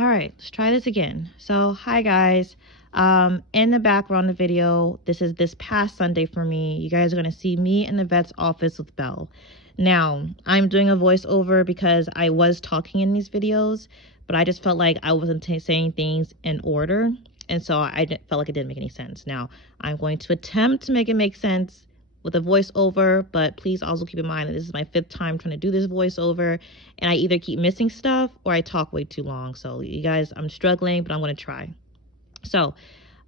All right, let's try this again. So, hi guys. In the background of the video, this past Sunday for me. You guys are gonna see me in the vet's office with Belle. Now, I'm doing a voiceover because I was talking in these videos, but I just felt like I wasn't saying things in order, and so felt like it didn't make any sense. Now, I'm going to attempt to make it make sense with a voiceover, but please also keep in mind that this is my 5th time trying to do this voiceover, and I either keep missing stuff or I talk way too long. So you guys, I'm struggling, but I'm going to try. So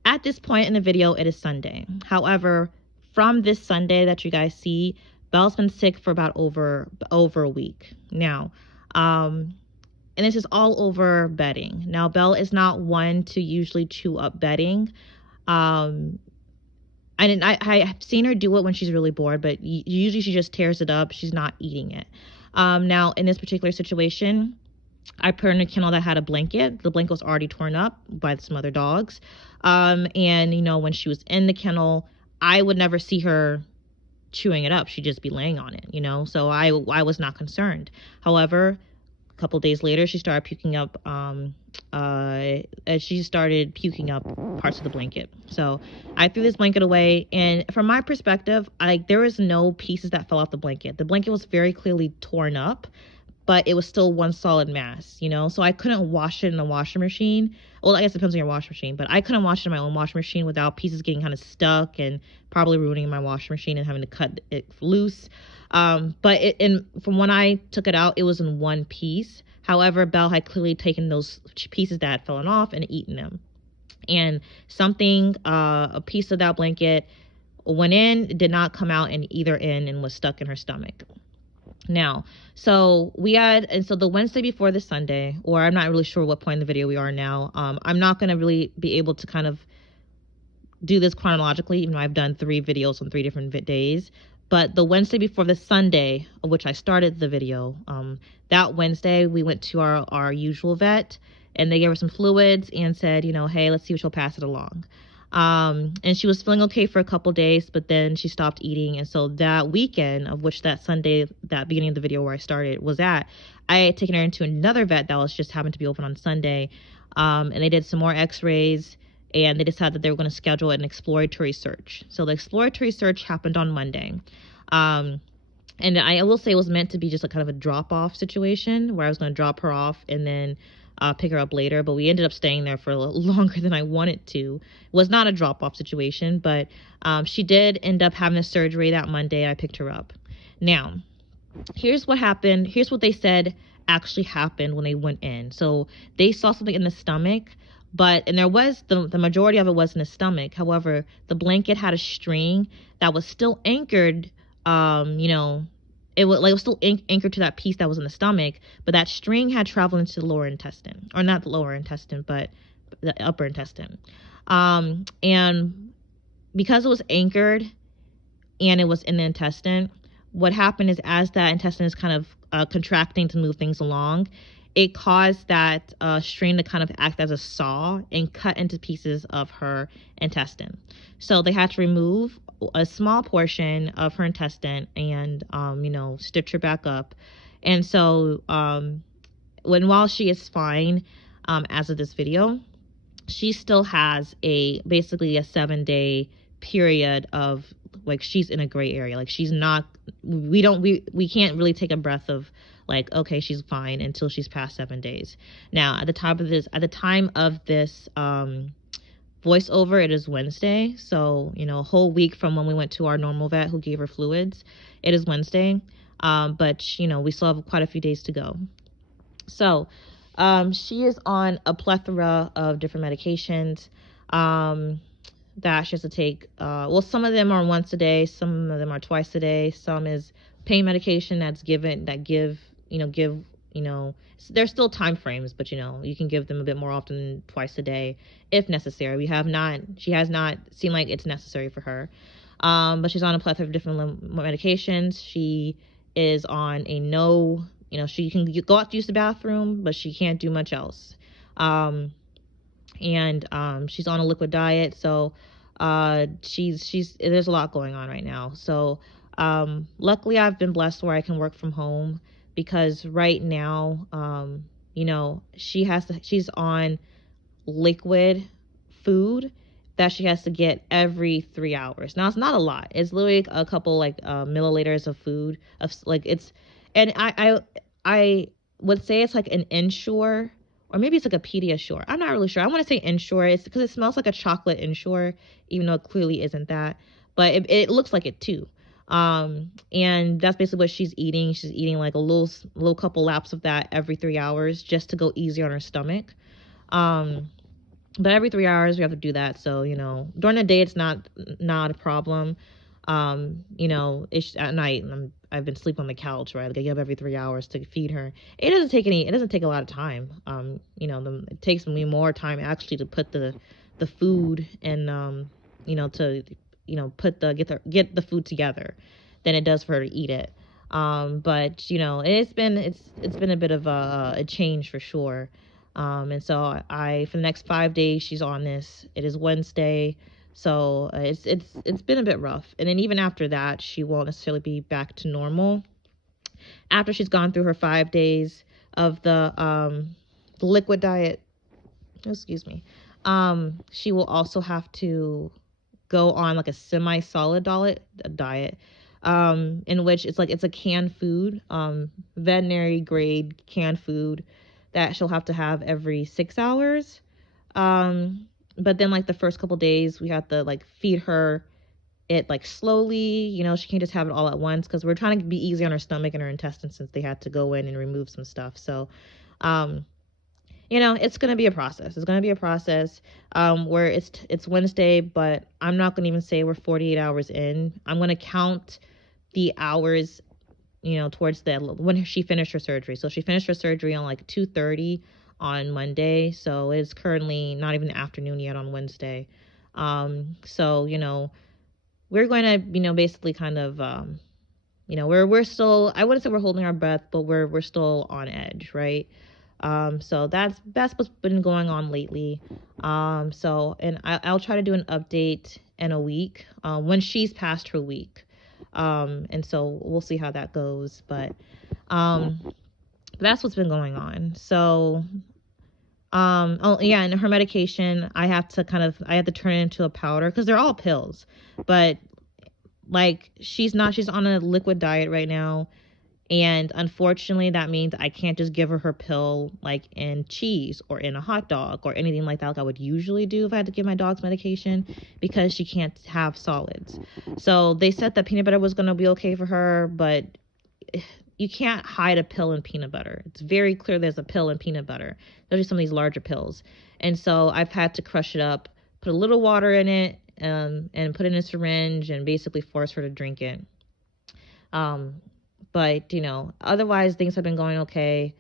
at this point in the video, it is Sunday. However, from this Sunday that you guys see, Belle's been sick for about over a week now. And this is all over bedding. Now, Belle is not one to usually chew up bedding. I've seen her do it when she's really bored, but usually she just tears it up. She's not eating it. Now, in this particular situation, I put her in a kennel that had a blanket. The blanket was already torn up by some other dogs. And, when she was in the kennel, I would never see her chewing it up. She'd just be laying on it, so I was not concerned. However, a couple days later, she started puking up parts of the blanket. So I threw this blanket away, and from my perspective, there was no pieces that fell off the blanket. The blanket was very clearly torn up, but it was still one solid mass, so I couldn't wash it in the washing machine. Well, I guess it depends on your washing machine, but I couldn't wash it in my own washing machine without pieces getting kind of stuck and probably ruining my washing machine and having to cut it loose. But from when I took it out, it was in one piece. However, Belle had clearly taken those pieces that had fallen off and eaten them. And a piece of that blanket went in, did not come out and was stuck in her stomach. Now, so the Wednesday before the Sunday, or I'm not really sure what point in the video we are now. I'm not going to really be able to kind of do this chronologically, even though I've done 3 videos on 3 different days. But the Wednesday before the Sunday, of which I started the video, that Wednesday we went to our usual vet, and they gave her some fluids and said, hey, let's see if she'll pass it along. And she was feeling okay for a couple days, but then she stopped eating. And so that weekend, of which that Sunday, that beginning of the video where I started was at, I had taken her into another vet that was just happened to be open on Sunday. And they did some more x-rays, and they decided that they were going to schedule an exploratory search. So the exploratory search happened on Monday. And I will say it was meant to be just a kind of a drop-off situation where I was going to drop her off and then pick her up later, but we ended up staying there for a little longer than I wanted to. It was not a drop-off situation, but she did end up having a surgery that Monday, and I picked her up. Now, here's what happened. Here's what they said actually happened when they went in. So they saw something in the stomach, and there was the majority of it was in the stomach. However, the blanket had a string that was still anchored, it was still anchored to that piece that was in the stomach, but that string had traveled into the lower intestine, or not the lower intestine, but the upper intestine. And because it was anchored and it was in the intestine, what happened is as that intestine is kind of contracting to move things along, it caused that string to kind of act as a saw and cut into pieces of her intestine. So they had to remove a small portion of her intestine and, stitch her back up. And so while she is fine as of this video, she still has basically a 7-day period of she's in a gray area. She's not, we can't really take a breath of okay, she's fine until she's past 7 days. Now, at the time of this voiceover, it is Wednesday. So, a whole week from when we went to our normal vet who gave her fluids, it is Wednesday. But we still have quite a few days to go. So, she is on a plethora of different medications that she has to take. Some of them are once a day, some of them are twice a day, some is pain medication there's still time frames, but you can give them a bit more often than twice a day if necessary. She has not seemed like it's necessary for her. But she's on a plethora of different medications. She is on she can go out to use the bathroom, but she can't do much else. And she's on a liquid diet. So, there's a lot going on right now. So, luckily I've been blessed where I can work from home, because right now, she's on liquid food that she has to get every 3 hours. Now it's not a lot. It's literally a couple like milliliters of food of like it's, and I would say it's like an Ensure, or maybe it's like a Pediasure. I'm not really sure. I want to say Ensure. It's because it smells like a chocolate Ensure, even though it clearly isn't that. But it looks like it too. And that's basically what she's eating. She's eating like a little couple laps of that every 3 hours just to go easy on her stomach. But every 3 hours we have to do that. So, during the day it's not a problem. It's at night and I've been sleeping on the couch, right? Like I get up every 3 hours to feed her. It doesn't take a lot of time. It takes me more time actually to put the food and to get the food together than it does for her to eat it. But it's been a bit of a change for sure. And so for the next 5 days she's on this. It is Wednesday, so it's been a bit rough. And then even after that, she won't necessarily be back to normal. After she's gone through her 5 days of the liquid diet, excuse me, she will also have to go on like a semi-solid diet, in which it's a canned food, veterinary grade canned food that she'll have to have every 6 hours. But then like the first couple days we have to like feed her it like slowly. She can't just have it all at once because we're trying to be easy on her stomach and her intestines since they had to go in and remove some stuff. So it's going to be a process. It's going to be a process where it's Wednesday, but I'm not going to even say we're 48 hours in. I'm going to count the hours, towards when she finished her surgery. So she finished her surgery on like 2:30 on Monday. So it's currently not even the afternoon yet on Wednesday. So, we're going to, basically kind of, we're still, I wouldn't say we're holding our breath, but we're still on edge, right? So that's what's been going on lately. And I'll try to do an update in a week, when she's past her week. And so we'll see how that goes, but that's what's been going on. So oh yeah, and her medication, I have to turn it into a powder because they're all pills, but like she's on a liquid diet right now. And unfortunately, that means I can't just give her pill like in cheese or in a hot dog or anything like that, like I would usually do if I had to give my dog's medication, because she can't have solids. So they said that peanut butter was going to be okay for her, but you can't hide a pill in peanut butter. It's very clear there's a pill in peanut butter, especially some of these larger pills. And so I've had to crush it up, put a little water in it, and put it in a syringe and basically force her to drink it. But otherwise things have been going okay.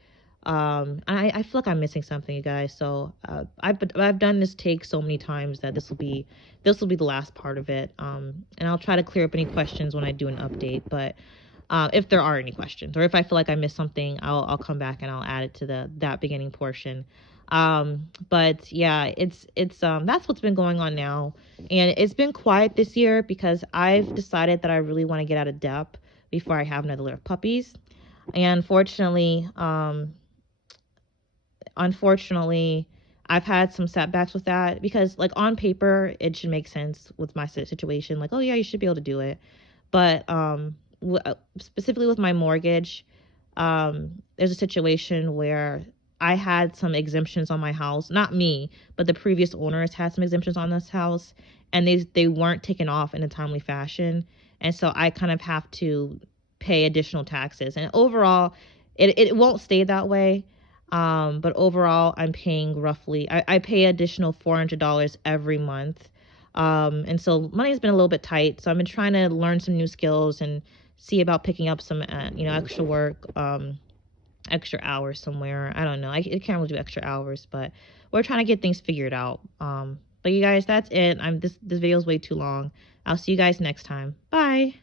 I feel like I'm missing something, you guys. So I've done this take so many times that this will be the last part of it. And I'll try to clear up any questions when I do an update. But if there are any questions, or if I feel like I missed something, I'll come back and I'll add it to that beginning portion. But yeah, it's that's what's been going on now, and it's been quiet this year because I've decided that I really want to get out of debt before I have another litter of puppies. And unfortunately, I've had some setbacks with that because, like, on paper, it should make sense with my situation. Like, oh yeah, you should be able to do it. But specifically with my mortgage, there's a situation where I had some exemptions on my house. Not me, but the previous owners had some exemptions on this house, and they weren't taken off in a timely fashion. And so I kind of have to pay additional taxes. And overall, it won't stay that way. But overall, I'm paying roughly, I pay additional $400 every month. And so money's been a little bit tight. So I've been trying to learn some new skills and see about picking up some, extra work, extra hours somewhere. I don't know. I can't really do extra hours, but we're trying to get things figured out. But you guys, that's it. This video is way too long. I'll see you guys next time. Bye.